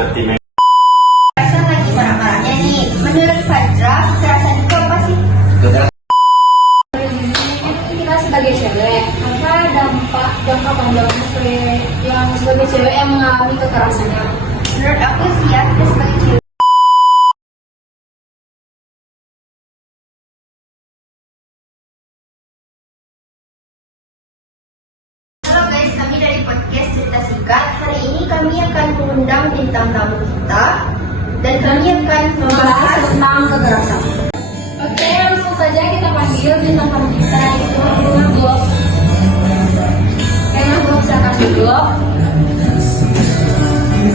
seperti Kekerasan lagi marah-marahnya nih. Menurut Fajra, kekerasan itu apa sih? Kita sebagai cewek, apa dampak jangka panjangnya yang sebagai cewek yang mengalami kekerasannya? Menurut aku sih ya, kita sebagai cewek. Halo guys, kami dari podcast Cerita Singkat. Hari ini kami akan mengundang bintang tamu kita dan kami akan Membahas membahas tentang kekerasan. Oke, langsung saja kita panggil bintang tamu kita itu Nagok. Nagok, silakan duduk.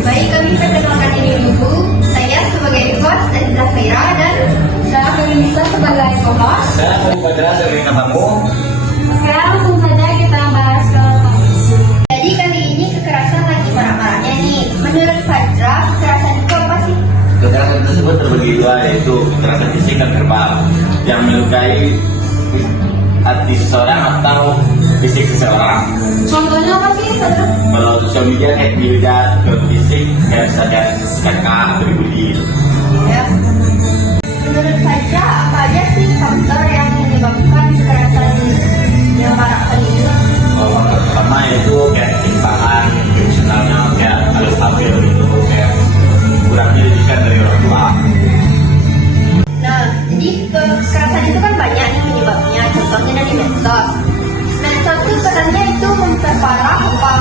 Baik, kami perkenalkan diri dulu. Saya sebagai host dan Zafira dan Saya Felinisa sebagai co-host. saya Fadra dari kamu. Oke, langsung saja kita bahas ke jadi kali ini kekerasan lagi marah-marahnya nih. Menurut Fajra, kekerasan itu apa sih? Kekerasan tersebut terbagi dua, yaitu kekerasan fisik dan verbal yang melukai hati seseorang atau fisik seseorang. Contohnya apa sih, Fadra? Kalau sosial media kayak dilihat ke fisik kayak misalnya kakak berbudi. Ya. Menurut Fajra, apa aja sih faktor yang menyebabkan kekerasan yang marah ini? Faktor pertama itu kayak ketimpangan emosionalnya, kayak harus stabil gitu, kayak kurang pendidikan dari orang tua. Nah, jadi kekerasan itu kan banyak nih penyebabnya. Contohnya dari medsos. Medsos itu perannya itu memperparah apa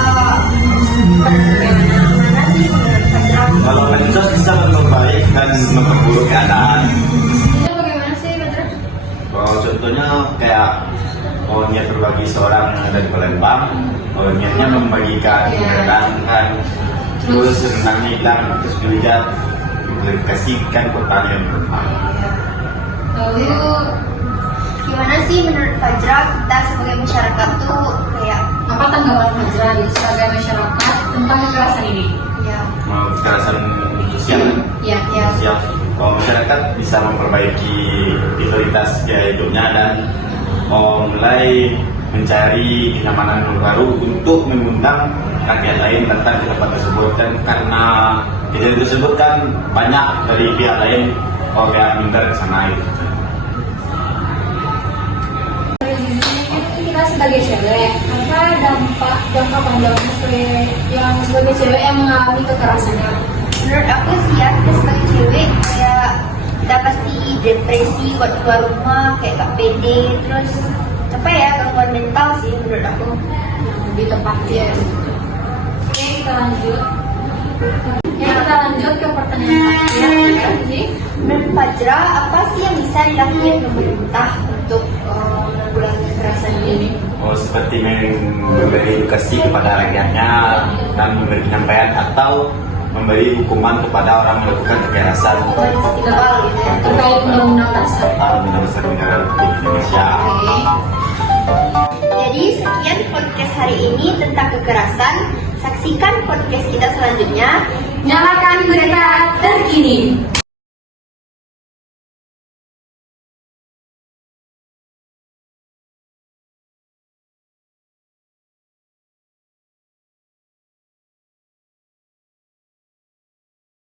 bagaimana sih menurut Fajra? Kalau medsos bisa memperbaik dan memperburuk keadaan. Itu bagaimana sih, Fadra? Kalau contohnya kayak niat berbagi seorang dari Palembang, niatnya membagikan keadaan kan, terus renangnya hilang, terus dilihat diklarifikasikan pertanyaan berenang. Lalu Gimana sih menurut Fajra kita sebagai masyarakat tuh kayak apa tanggapan Fadra sebagai masyarakat tentang kekerasan ini? ya Kekerasan sosial, Ya, sosial. Kalau masyarakat bisa memperbaiki prioritas gaya hidupnya dan mau mulai mencari kenyamanan baru untuk mengundang rakyat lain datang ke tempat tersebut, dan karena kejadian tersebut kan banyak dari pihak lain kayak minder ke sana gitu. Kita sebagai cewek, apa dampak jangka panjangnya yang sebagai cewek yang mengalami kekerasannya? menurut aku sih ya, kita sebagai cewek kayak kita pasti depresi buat keluar rumah, kayak gak pede, terus apa ya, gangguan mental sih menurut aku. Lebih tepatnya. Oke, kita lanjut. Kita lanjut ke pertanyaan terakhir. Jadi, Menurut Fajra, apa sih yang bisa dilakukan pemerintah untuk menanggulangi kekerasan ini? Seperti memberi edukasi kepada rakyatnya dan memberi penyampaian atau memberi hukuman kepada orang yang melakukan kekerasan. Hukuman tebal gitu ya. terkait undang-undang dasar. Undang-Undang Dasar Negara Republik Indonesia. Oke. Jadi sekian podcast hari ini tentang kekerasan. Saksikan podcast kita selanjutnya. Nyalakan berita terkini.